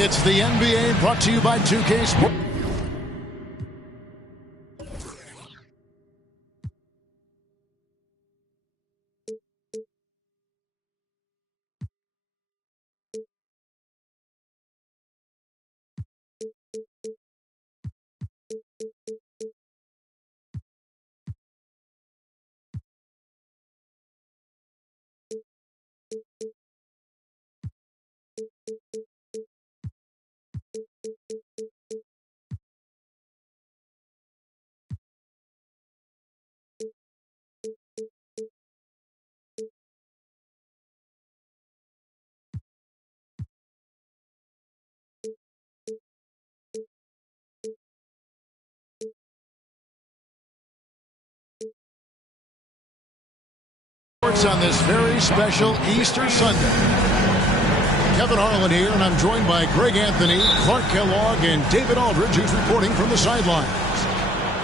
It's the NBA brought to you by 2K Sports. On this very special Easter Sunday. Kevin Harlan here, and I'm joined by Greg Anthony, Clark Kellogg, and David Aldridge, who's reporting from the sidelines.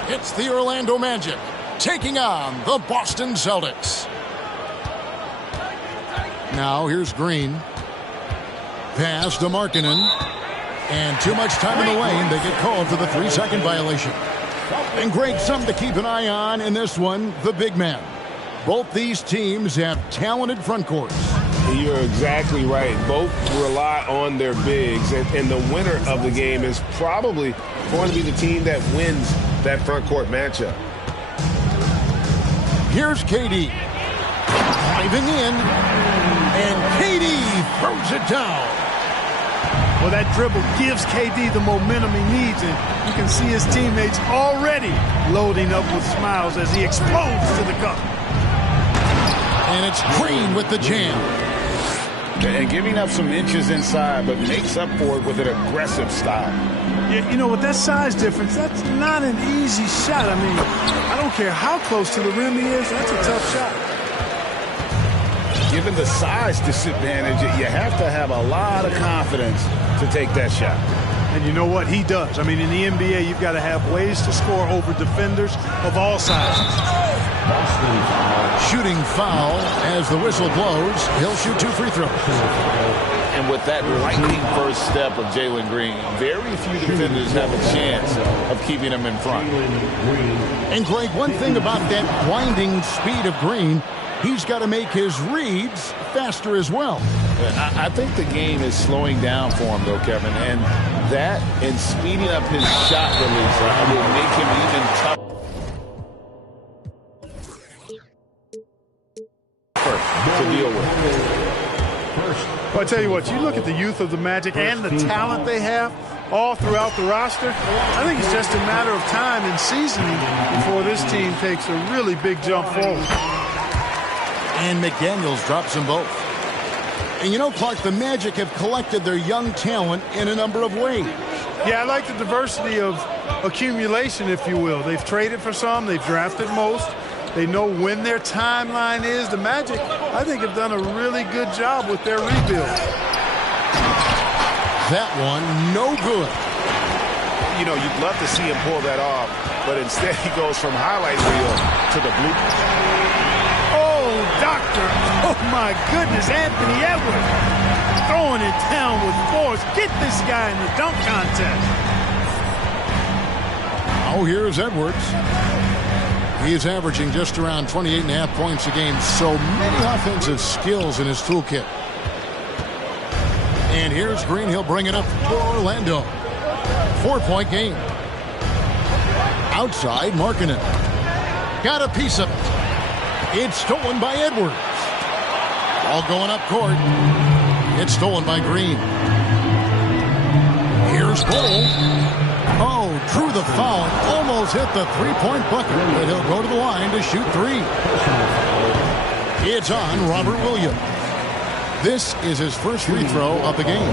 It's the Orlando Magic taking on the Boston Celtics. Now here's Green. Pass to Markkanen. And too much time in the lane. They get called for the 3-second violation. And Greg, something to keep an eye on in this one, the big man. Both these teams have talented front courts. You're exactly right. Both rely on their bigs, and the winner of the game is probably going to be the team that wins that front court matchup. Here's KD. Driving in, and KD throws it down. Well, that dribble gives KD the momentum he needs, and you can see his teammates already loading up with smiles as he explodes to the cup. And it's Green with the jam. And giving up some inches inside, but makes up for it with an aggressive style. Yeah, you know, with that size difference, that's not an easy shot. I mean, I don't care how close to the rim he is, that's a tough shot. Given the size disadvantage, you have to have a lot of confidence to take that shot. And you know what? He does. I mean, in the NBA, you've got to have ways to score over defenders of all sizes. Shooting foul as the whistle blows. He'll shoot 2 free throws. And with that lightning first step of Jalen Green, very few defenders have a chance of keeping him in front. And Greg, one thing about that blinding speed of Green, he's got to make his reads faster as well. I think the game is slowing down for him, though, Kevin. And that and speeding up his shot release will make him even tougher to deal with. Well, I tell you what, you look at the youth of the Magic and the talent they have all throughout the roster. I think it's just a matter of time and seasoning before this team takes a really big jump forward. And McDaniels drops them both. And you know, Clark, the Magic have collected their young talent in a number of ways. Yeah, I like the diversity of accumulation, if you will. They've traded for some, they've drafted most. They know when their timeline is. The Magic, I think, have done a really good job with their rebuild. That one, no good. You know, you'd love to see him pull that off, but instead he goes from highlight reel to the blooper. Oh, doctor. Oh, my goodness, Anthony Edwards. Throwing it down with force. Get this guy in the dunk contest. Oh, here's Edwards. He is averaging just around 28.5 points a game. So many offensive skills in his toolkit. And here's Green. He'll bring it up for Orlando. 4-point game. Outside, Markkanen. Got a piece of it. It's stolen by Edwards. Ball going up court. It's stolen by Green. Here's Bull. Oh, drew the foul and almost hit the three-point bucket, but he'll go to the line to shoot 3. It's on Robert Williams. This is his first free throw of the game.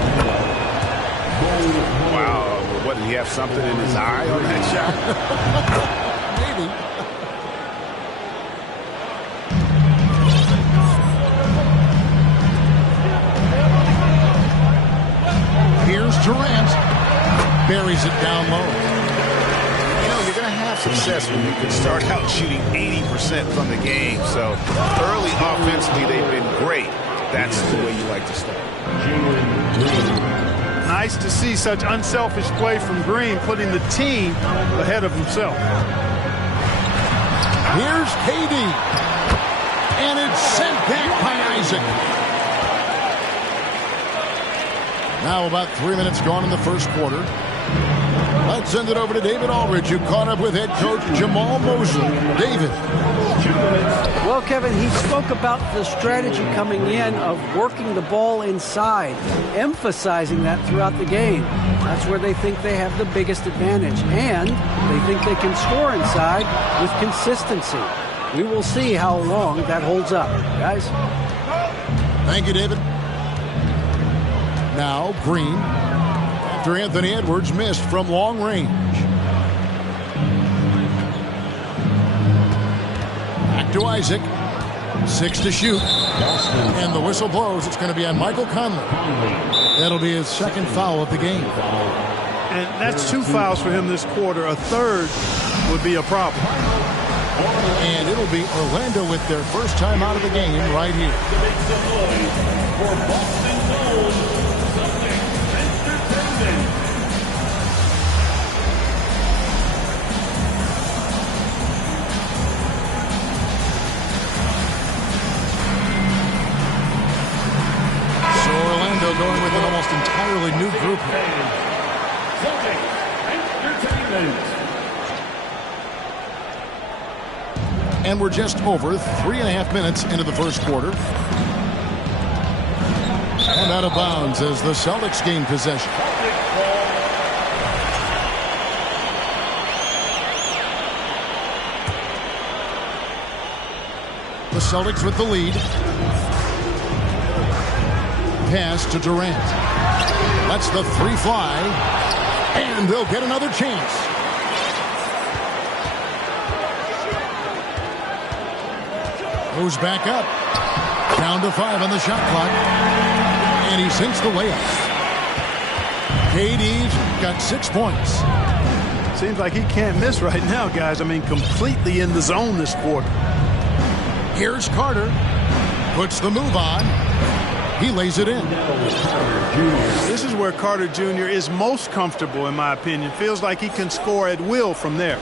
Wow, what, did he have something in his eye on that shot? Maybe. Here's Durant. Buries it down low. You know, you're going to have success when you can start out shooting 80% from the game. So early offensively, they've been great. That's the way you like to start. Nice to see such unselfish play from Green, putting the team ahead of himself. Here's KD. And it's sent back by Isaac. Now about 3 minutes gone in the first quarter. Let's send it over to David Aldridge, who caught up with head coach Jamal Mosley. David. Well, Kevin, he spoke about the strategy coming in of working the ball inside, emphasizing that throughout the game. That's where they think they have the biggest advantage, and they think they can score inside with consistency. We will see how long that holds up, guys. Thank you, David. Now, Green, after Anthony Edwards missed from long range. Back to Isaac. 6 to shoot. And the whistle blows. It's going to be on Michael Conley. That'll be his second foul of the game. And that's 2 fouls for him this quarter. A third would be a problem. And it'll be Orlando with their first time out of the game right here. Going with an almost entirely new group here. And we're just over 3.5 minutes into the first quarter. And out of bounds as the Celtics gain possession. The Celtics with the lead. Pass to Durant. Lets the 3 fly. And they'll get another chance. Goes back up. Down to 5 on the shot clock. And he sinks the layup. KD's got 6 points. Seems like he can't miss right now, guys. I mean, completely in the zone this quarter. Here's Carter. Puts the move on. He lays it in. This is where Carter Jr. is most comfortable, in my opinion. Feels like he can score at will from there.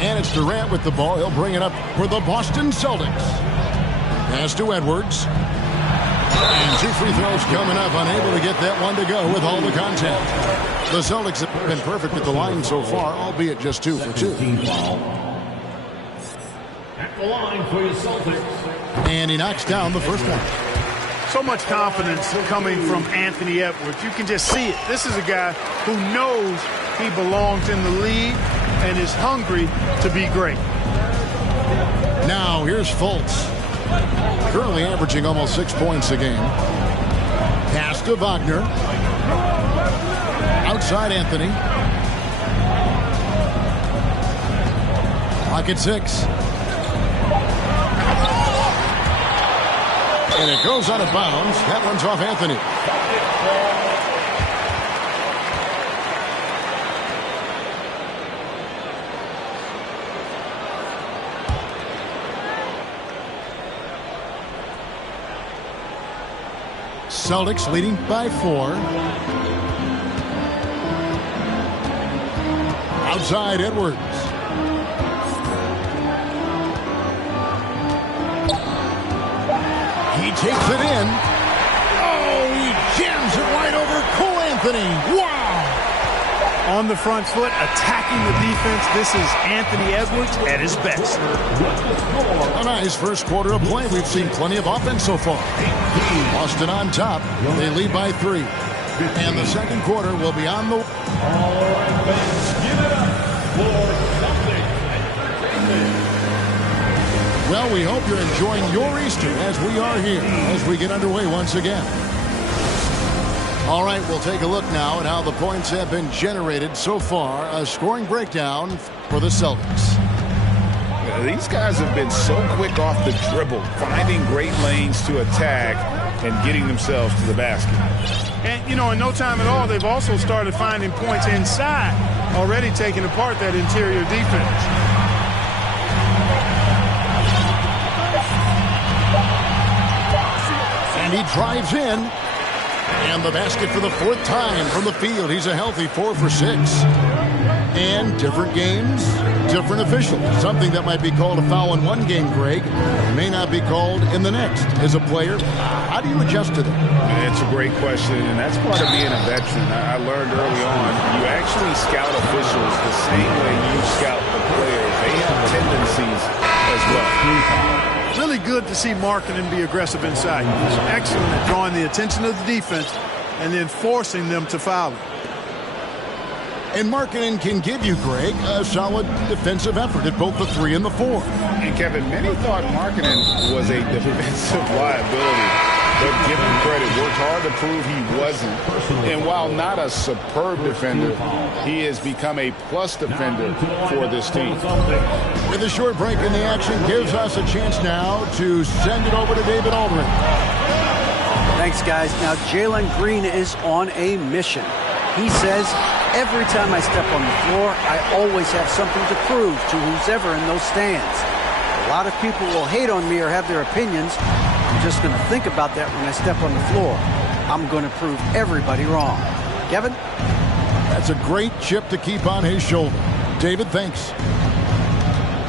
And it's Durant with the ball. He'll bring it up for the Boston Celtics. Pass to Edwards. And 2 free throws coming up. Unable to get that one to go with all the contact. The Celtics have been perfect at the line so far, albeit just 2 for 2. At the line for your Celtics. And he knocks down the first one. So much confidence coming from Anthony Edwards. You can just see it. This is a guy who knows he belongs in the league and is hungry to be great. Now here's Fultz. Currently averaging almost 6 points a game. Pass to Wagner. Outside Anthony. Pocket 6. And it goes out of bounds. That one's off Anthony. Celtics leading by 4. Outside Edwards. He takes it in. Oh, he jams it right over Cole Anthony. Wow. On the front foot, attacking the defense. This is Anthony Edwards at his best. A nice first quarter of play. We've seen plenty of offense so far. Boston on top. They lead by 3. And the second quarter will be on the... All right, fans, give it up for Well, we hope you're enjoying your Easter as we are here, as we get underway once again. All right, we'll take a look now at how the points have been generated so far. A scoring breakdown for the Celtics. These guys have been so quick off the dribble, finding great lanes to attack and getting themselves to the basket. And, you know, in no time at all, they've also started finding points inside, already taking apart that interior defense. And he drives in. And the basket for the fourth time from the field. He's a healthy 4 for 6. And different games, different officials. Something that might be called a foul in one game, Greg, may not be called in the next. As a player, how do you adjust to that? It's a great question, and that's part of being a veteran. I learned early on, you actually scout officials the same way you scout the players. They have tendencies as well. Really good to see Markkanen be aggressive inside. He's excellent at drawing the attention of the defense and then forcing them to foul him. And Markkanen can give you, Greg, a solid defensive effort at both the 3 and the 4. And Kevin, many thought Markkanen was a defensive liability, but give him credit, worked hard to prove he wasn't. And while not a superb defender, he has become a plus defender for this team. With a short break in the action, gives us a chance now to send it over to David Aldridge. Thanks, guys. Now, Jalen Green is on a mission. He says, every time I step on the floor, I always have something to prove to who's ever in those stands. A lot of people will hate on me or have their opinions. I'm just going to think about that when I step on the floor. I'm going to prove everybody wrong. Kevin? That's a great chip to keep on his shoulder. David, thanks.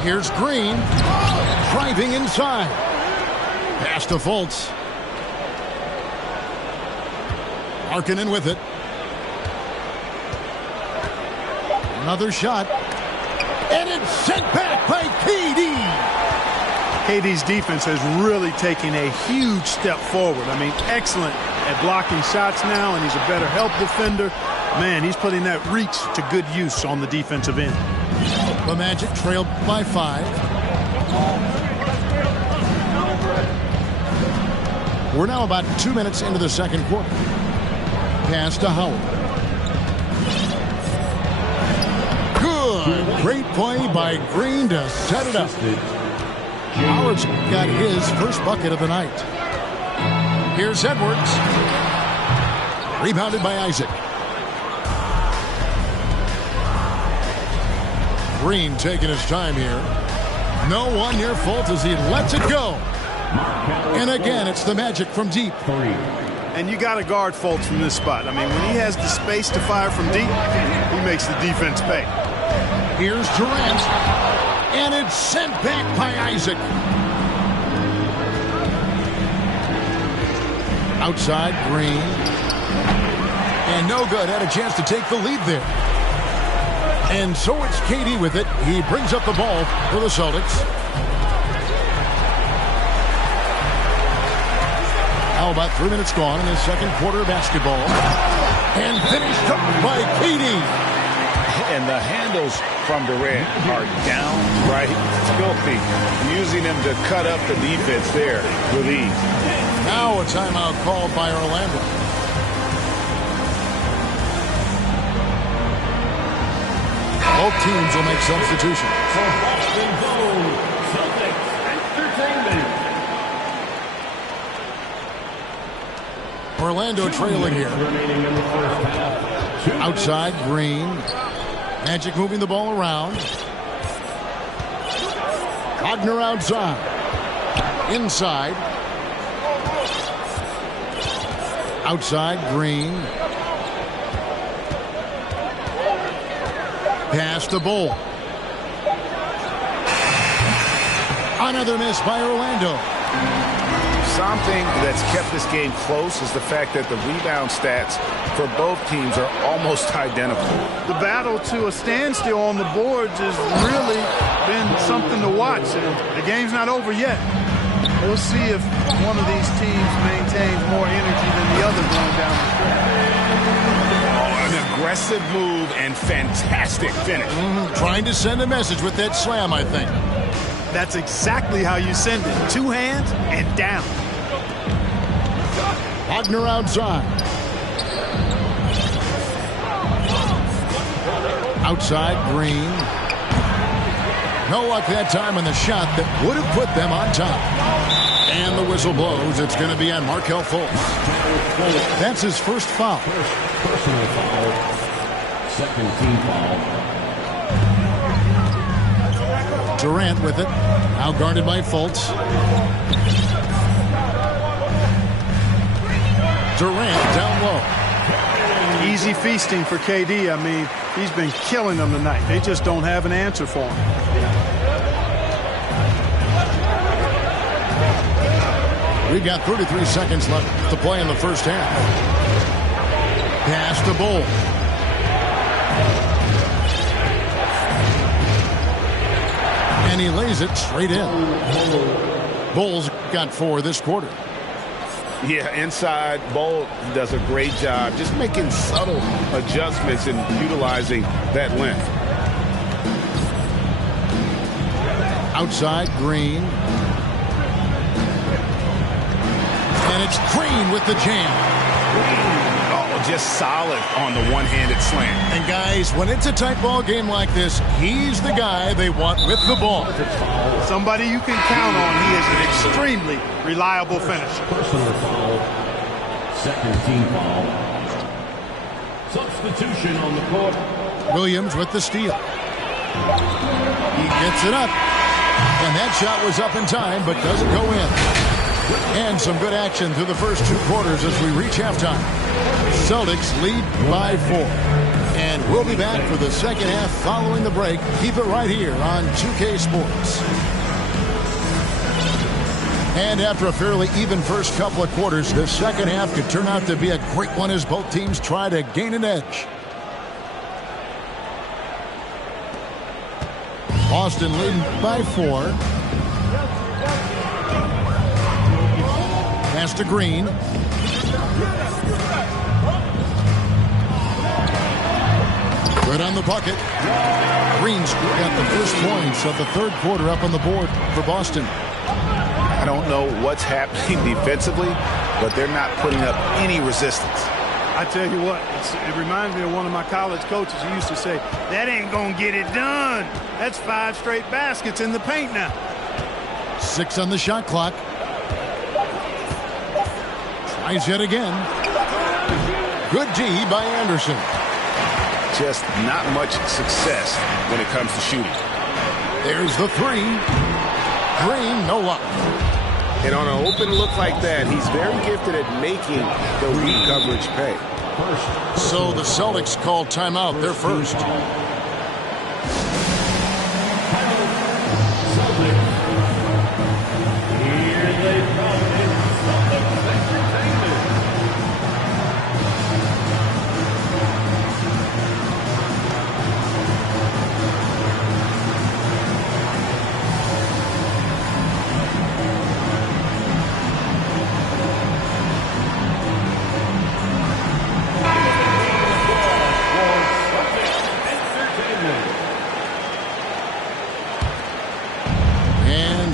Here's Green, driving inside. Pass to Fultz. Markkanen with it. Another shot. And it's sent back by KD. KD's defense has really taken a huge step forward. I mean, excellent at blocking shots now, and he's a better help defender. Man, he's putting that reach to good use on the defensive end. The Magic trailed by 5. We're now about 2 minutes into the second quarter. Pass to Howard. Good. Great play by Green to set it up. Howard's got his first bucket of the night. Here's Edwards. Rebounded by Isaac. Green taking his time here. No one near Fultz as he lets it go. And again, it's the Magic from deep. And you got to guard Fultz from this spot. I mean, when he has the space to fire from deep, he makes the defense pay. Here's Durant. And it's sent back by Isaac. Outside, Green. And no good. Had a chance to take the lead there. And so it's KD with it. He brings up the ball for the Celtics. Now about 3 minutes gone in the second quarter of basketball. And finished up by KD. And the handles from Durant are downright filthy, using him to cut up the defense there with ease. Now a timeout called by Orlando. Both teams will make substitutions. For Boston Zone, Celtics Entertainment. Orlando trailing here. Remaining in the first half. Outside, Green. Magic moving the ball around. Wagner outside. Inside. Outside, Green. Pass to Bull. Another miss by Orlando. Something that's kept this game close is the fact that the rebound stats for both teams are almost identical. The battle to a standstill on the boards has really been something to watch. And the game's not over yet. We'll see if one of these teams maintains more energy than the other going down the stretch. An aggressive move and fantastic finish. Trying to send a message with that slam, I think. That's exactly how you send it. 2 hands and down. Wagner outside. Outside, Green. No luck that time on the shot that would have put them on top. And the whistle blows. It's going to be on Markelle Fultz. That's his first foul. Personal foul. Second team foul. Durant with it. Now guarded by Fultz. Durant down low. Easy feasting for KD. I mean, he's been killing them tonight. They just don't have an answer for him. We've got 33 seconds left to play in the first half. Pass to Bull. And he lays it straight in. Bull's got 4 this quarter. Yeah, inside, Bull does a great job just making subtle adjustments and utilizing that length. Outside, Green. And it's Green with the jam. Oh, just solid on the one-handed slam. And guys, when it's a tight ball game like this, he's the guy they want with the ball. Somebody you can count on. He is an extremely reliable finisher. Personal foul. Second team foul. Substitution on the court. Williams with the steal. He gets it up. And that shot was up in time, but doesn't go in. And some good action through the first 2 quarters as we reach halftime. Celtics lead by 4. And we'll be back for the second half following the break. Keep it right here on 2K Sports. And after a fairly even first couple of quarters, the second half could turn out to be a great one as both teams try to gain an edge. Boston leading by 4. Pass to Green. Good on the bucket. Green's got the first points of the third quarter up on the board for Boston. I don't know what's happening defensively, but they're not putting up any resistance. I tell you what, it reminds me of one of my college coaches who used to say, that ain't going to get it done. That's 5 straight baskets in the paint now. 6 on the shot clock. Tries yet again. Good D by Anderson. Just not much success when it comes to shooting. There's the 3. Green, no luck. And on an open look like that, he's very gifted at making the weak coverage pay. So the Celtics called timeout. They're first.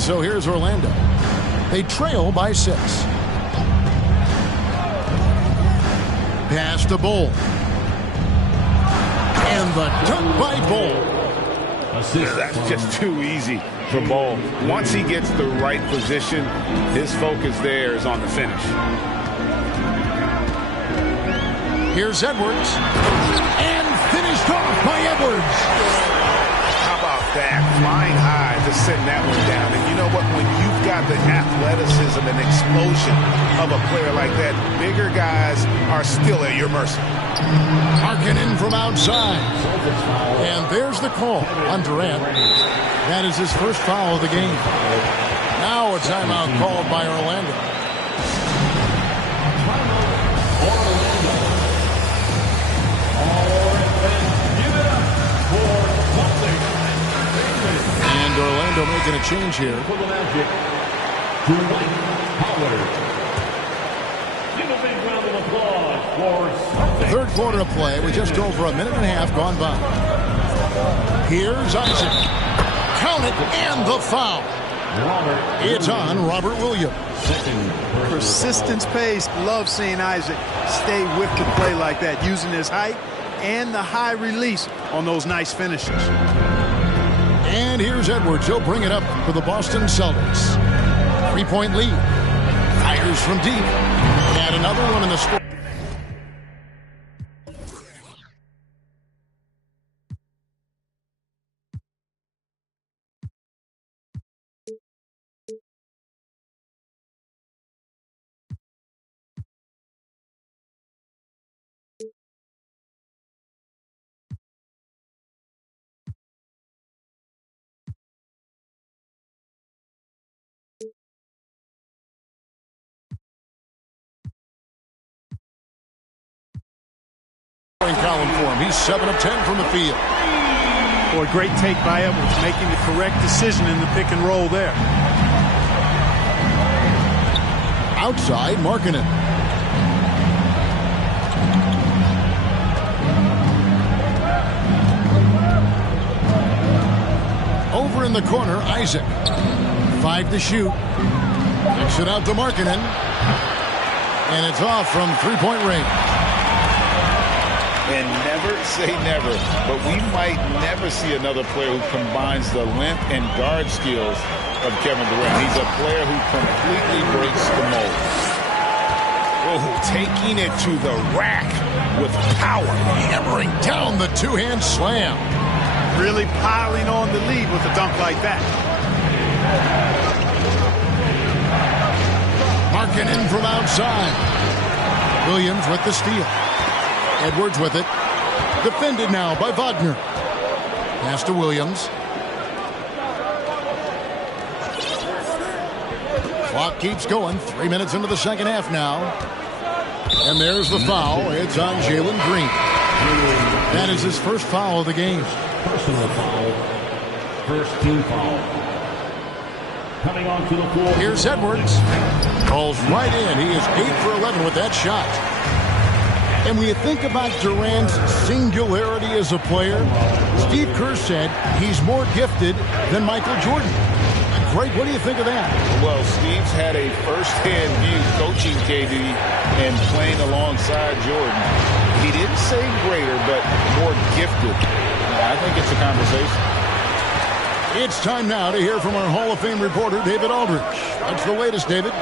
So here's Orlando. They trail by 6. Pass to Bull. And the dunk by Bull. That's just too easy for Bull. Once he gets the right position, his focus there is on the finish. Here's Edwards. And finished off by Edwards. That flying high to send that one down. And you know what? When you've got the athleticism and explosion of a player like that, bigger guys are still at your mercy. Harkin from outside. And there's the call on Durant. That is his first foul of the game. Now a timeout called by Orlando. Orlando making a change here. For the Magic, Dwight Howard. Give a big round of applause for Celtics. Third quarter of play with just over a minute and a half gone by. Here's Isaac. Count it and the foul. It's on Robert Williams. Persistence pays. Love seeing Isaac stay with the play like that, using his height and the high release on those nice finishes. And here's Edwards. He'll bring it up for the Boston Celtics. 3-point lead. Fires from deep. And another one in the score. He's 7 of 10 from the field. Boy, great take by Edwards, making the correct decision in the pick and roll there. Outside, Markkanen. Over in the corner, Isaac. 5 to shoot. Kicks it out to Markkanen. And it's off from three-point range. And never say never, but we might never see another player who combines the length and guard skills of Kevin Durant. He's a player who completely breaks the mold. Oh, taking it to the rack with power. Hammering down the two-hand slam. Really piling on the lead with a dunk like that. Markkanen from outside. Williams with the steal. Edwards with it. Defended now by Wagner. Pass to Williams. Clock keeps going. 3 minutes into the second half now. And there's the foul. It's on Jalen Green. That is his first foul of the game. Personal foul. First team foul. Coming onto the floor. Here's Edwards. Calls right in. He is 8 for 11 with that shot. And when you think about Durant's singularity as a player, Steve Kerr said he's more gifted than Michael Jordan. Greg, what do you think of that? Well, Steve's had a first-hand view coaching KD and playing alongside Jordan. He didn't say greater, but more gifted. I think it's a conversation. It's time now to hear from our Hall of Fame reporter, David Aldridge. What's the latest, David?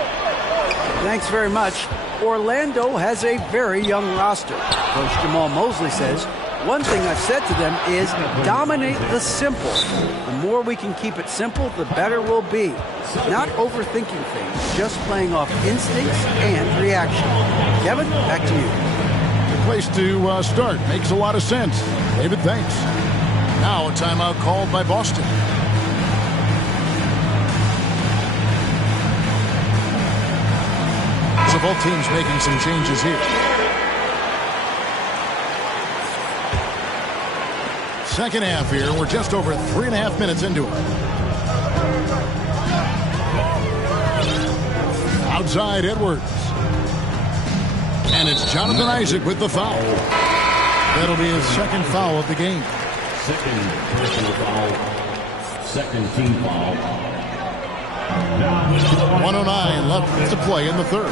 Thanks very much. Orlando has a very young roster. Coach Jamal Mosley says, one thing I've said to them is dominate the simple. The more we can keep it simple, the better we'll be. Not overthinking things, just playing off instincts and reaction. Kevin, back to you. Good place to start. Makes a lot of sense. David, thanks. Now a timeout called by Boston. So both teams making some changes here. Second half here. We're just over 3.5 minutes into it. Outside Edwards. And it's Jonathan Isaac with the foul. That'll be his second foul of the game. Second personal foul. Second team foul. 109 left to play in the third.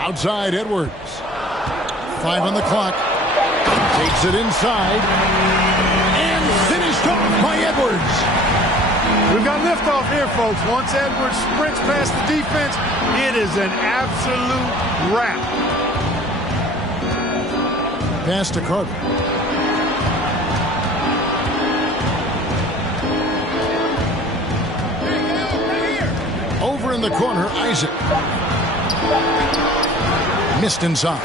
Outside Edwards. 5 on the clock. Takes it inside. And finished off by Edwards. We've got liftoff here, folks. Once Edwards sprints past the defense, it is an absolute wrap. Pass to Carter. Over in the corner, Isaac. Missed inside.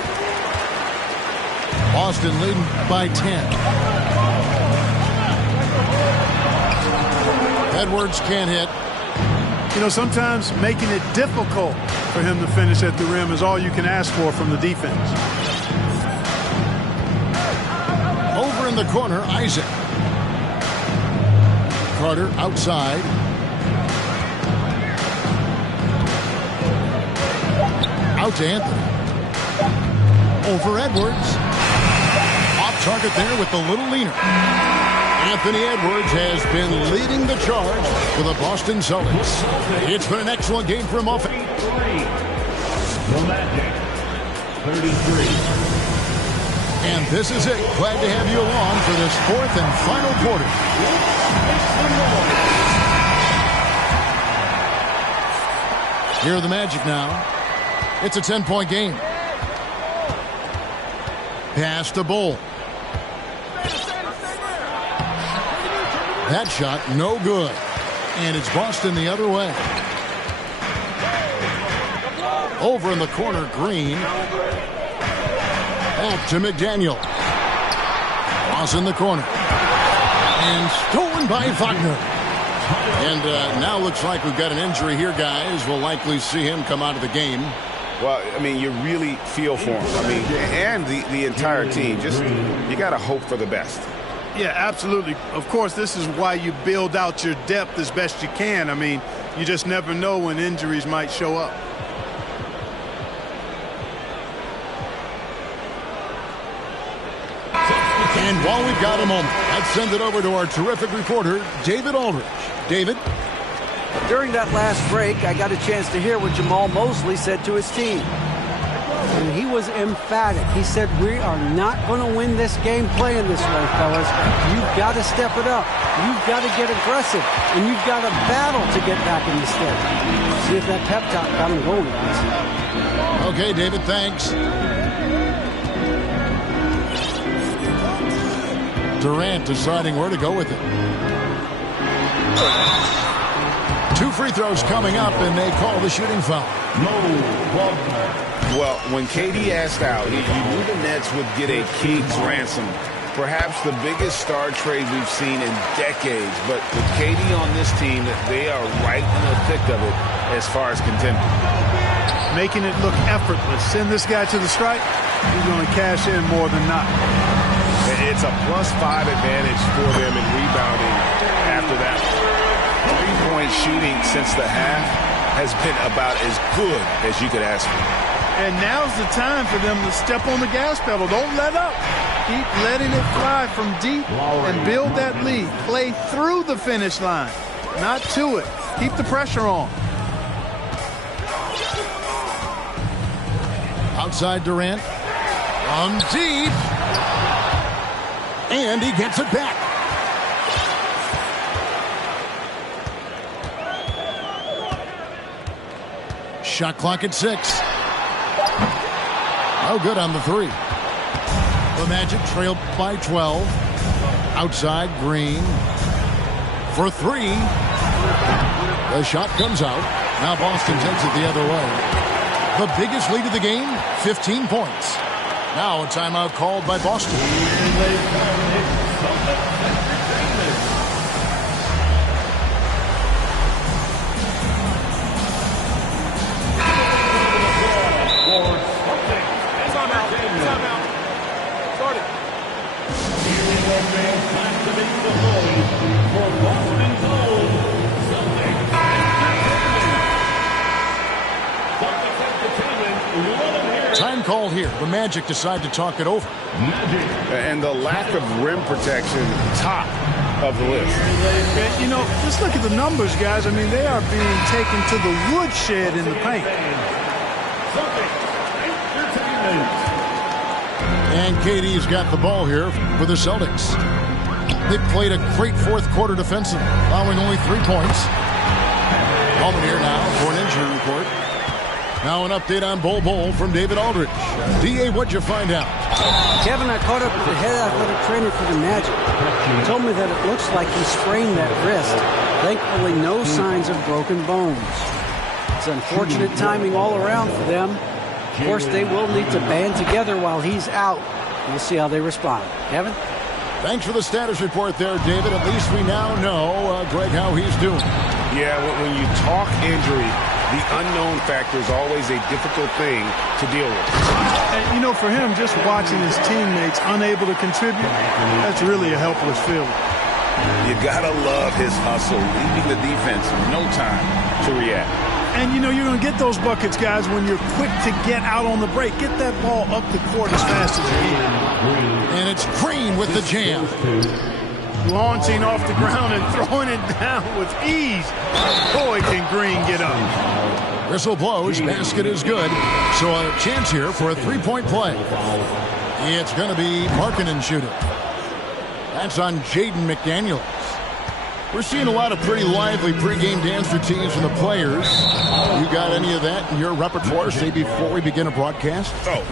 Boston leading by 10. Edwards can't hit. You know, sometimes making it difficult for him to finish at the rim is all you can ask for from the defense. Over in the corner, Isaac. Carter outside. Out to Anthony. Over Edwards. Off target there with the little leaner. Anthony Edwards has been leading the charge for the Boston Celtics. It's been an excellent game for him off. The Magic, 33. And this is it. Glad to have you along for this fourth and final quarter. Here are the Magic now. It's a 10-point game. Pass to Bull. That shot, no good. And it's Boston the other way. Over in the corner, Green. Back to McDaniel. Cross in the corner. And stolen by Wagner. And now looks like we've got an injury here, guys. We'll likely see him come out of the game. Well, I mean, you really feel for him. I mean, and the entire team. Just, you got to hope for the best. Yeah, absolutely. Of course, this is why you build out your depth as best you can. I mean, you just never know when injuries might show up. And while we've got a moment, let's send it over to our terrific reporter, David Aldridge. David? During that last break, I got a chance to hear what Jamal Mosley said to his team. And he was emphatic. He said, we are not going to win this game playing this way, fellas. You've got to step it up. You've got to get aggressive. And you've got to battle to get back in this thing. See if that pep talk got him going, guys. Okay, David, thanks. Durant deciding where to go with it. 2 free throws coming up, and they call the shooting foul. Well, when KD asked out, you knew the Nets would get a king's ransom. Perhaps the biggest star trade we've seen in decades. But with KD on this team, they are right in the thick of it as far as contending. Making it look effortless. Send this guy to the stripe, he's going to cash in more than not. It's a +5 advantage for them in rebounding after that. 3-point shooting since the half has been about as good as you could ask for. And now's the time for them to step on the gas pedal. Don't let up. Keep letting it fly from deep and build that lead. Play through the finish line, not to it. Keep the pressure on. Outside Durant. On deep. And he gets it back. Shot clock at 6. No good on the 3. The Magic trailed by 12. Outside Green. For 3. The shot comes out. Now Boston takes it the other way. The biggest lead of the game, 15 points. Now a timeout called by Boston. Time call here. The Magic decide to talk it over. And the lack of rim protection, top of the list. And, you know, just look at the numbers, guys. I mean, they are being taken to the woodshed in the paint. And KD's got the ball here for the Celtics. They played a great fourth quarter defensively, allowing only 3 points. Moment here now for an injury report. Now an update on Bol from David Aldridge. D.A., what'd you find out? Kevin, I caught up with the head athletic trainer for the Magic. He told me that it looks like he sprained that wrist. Thankfully, no signs of broken bones. It's unfortunate timing all around for them. Of course, they will need to band together while he's out. We'll see how they respond. Kevin? Thanks for the status report there, David. At least we now know, Greg, how he's doing. Yeah, when you talk injury, the unknown factor is always a difficult thing to deal with. And, you know, for him, just watching his teammates unable to contribute, that's really a helpless feeling. You gotta love his hustle, leaving the defense no time to react. And, you know, you're going to get those buckets, guys, when you're quick to get out on the break. Get that ball up the court as fast as you can. And it's Green with the jam. Launching off the ground and throwing it down with ease. Boy, can Green get up. Whistle blows. Basket is good. So a chance here for a three-point play. It's going to be Markkanen shooting. That's on Jaden McDaniels. We're seeing a lot of pretty lively pregame dance routines from the players. You got any of that in your repertoire, say, before we begin a broadcast? Oh,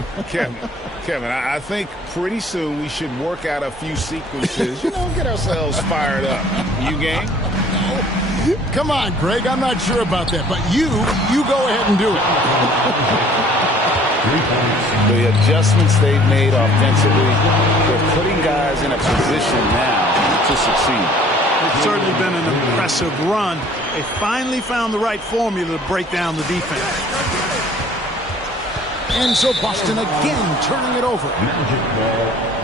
Kevin, I think pretty soon we should work out a few sequences, get ourselves fired up. You game? Come on, Greg, I'm not sure about that, but you go ahead and do it. The adjustments they've made offensively, they're putting guys in a position now to succeed. It's certainly been an impressive run. They finally found the right formula to break down the defense. And so Boston again turning it over. Magic ball.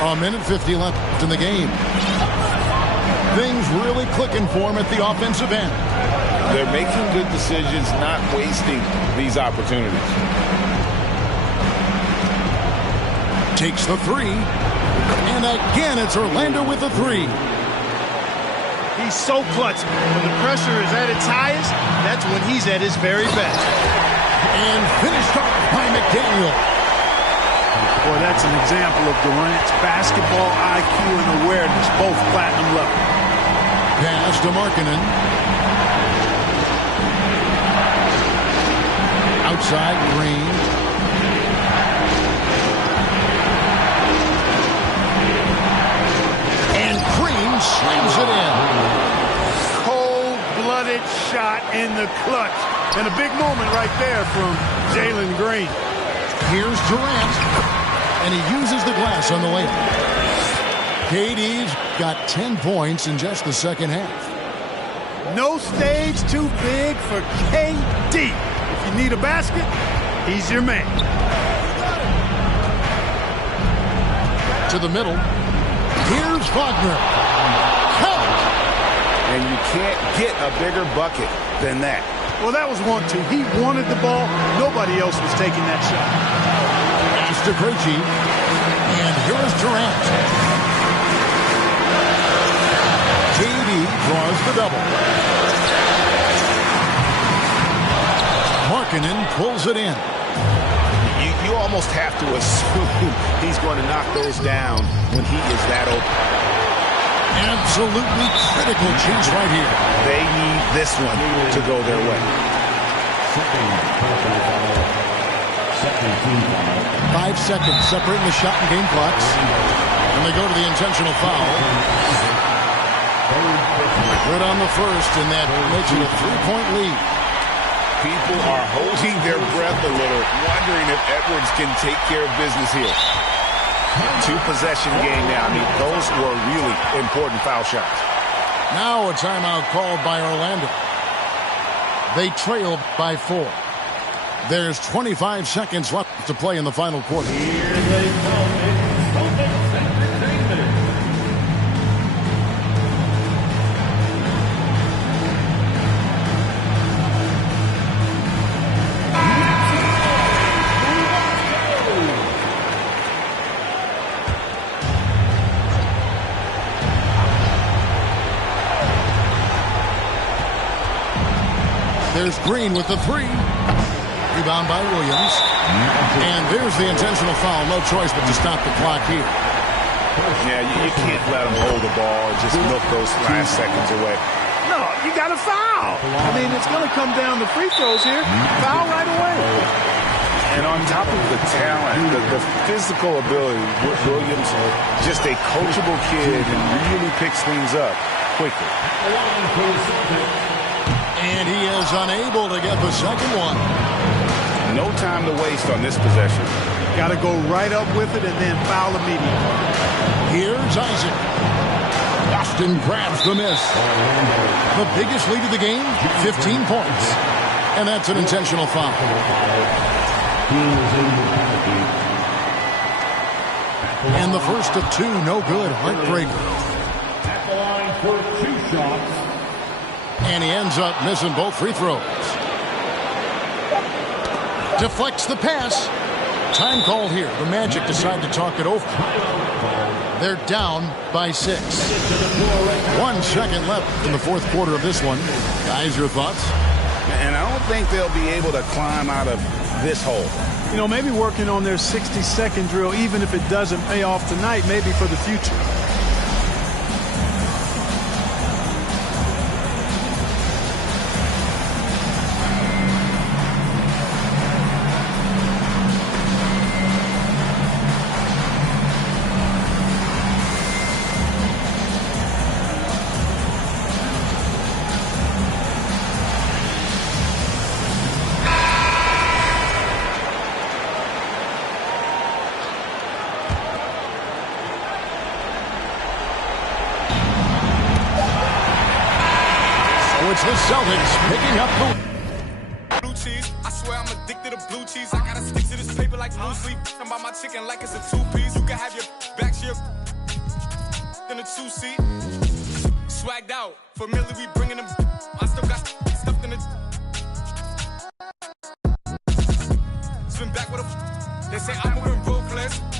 A minute 50 left in the game. Things really clicking for him at the offensive end. They're making good decisions, not wasting these opportunities. Takes the three. And again, it's Orlando with the three. He's so clutch. When the pressure is at its highest, that's when he's at his very best. And finished off by McDaniel. Boy, that's an example of Durant's basketball IQ and awareness, both platinum level. Pass to Markkanen. Outside, Green. And Green slams it in. Cold-blooded shot in the clutch. And a big moment right there from Jalen Green. Here's Durant. And he uses the glass on the layup. KD's got 10 points in just the second half. No stage too big for KD. If you need a basket, he's your man. To the middle. Here's Wagner. Count! And you can't get a bigger bucket than that. Well, that was 1-2. He wanted the ball. Nobody else was taking that shot. To Krejci, and here's Durant. KD draws the double. Markkanen pulls it in. You almost have to assume he's going to knock those down when he is that open. Absolutely critical chance right here. They need this one to go their way. 5 seconds separating the shot and game clocks. And they go to the intentional foul. Good on the first, and that makes it a 3-point lead. People are holding their breath a little, wondering if Edwards can take care of business here. 2-possession game now. I mean, those were really important foul shots. Now a timeout called by Orlando. They trail by 4. There's 25 seconds left to play in the final quarter. Here they come. It's Celtics Entertainment. There's Green with the three. Rebound by Williams. And there's the intentional foul. No choice but to stop the clock here. Yeah, you can't let them hold the ball and just milk those last seconds away. No, you got to foul. I mean, it's going to come down to free throws here. Foul right away. And on top of the talent, the physical ability, Williams, just a coachable kid and really picks things up quickly. And he is unable to get the second one. No time to waste on this possession. Got to go right up with it and then foul immediately. Here's Isaac. Boston grabs the miss. The biggest lead of the game, 15 points. And that's an intentional foul. And the first of two, no good. Heartbreaker. At the line for 2 shots. And he ends up missing both free throws. Deflects the pass. Time called here. The Magic decide to talk it over. They're down by 6. 1 second left in the fourth quarter of this one. Guys, your thoughts? And I don't think they'll be able to climb out of this hole. You know, maybe working on their 60-second drill, even if it doesn't pay off tonight, maybe for the future. now it's the Celtics picking up the... Blue cheese, I swear I'm addicted to blue cheese. I gotta stick to this paper like blue sleep. I'm about my chicken like it's a two-piece. You can have your back to your in a two-seat. Swagged out, familiar, we bringing them. I still got stuffed in the. Spin back with a. They say I'm moving road class.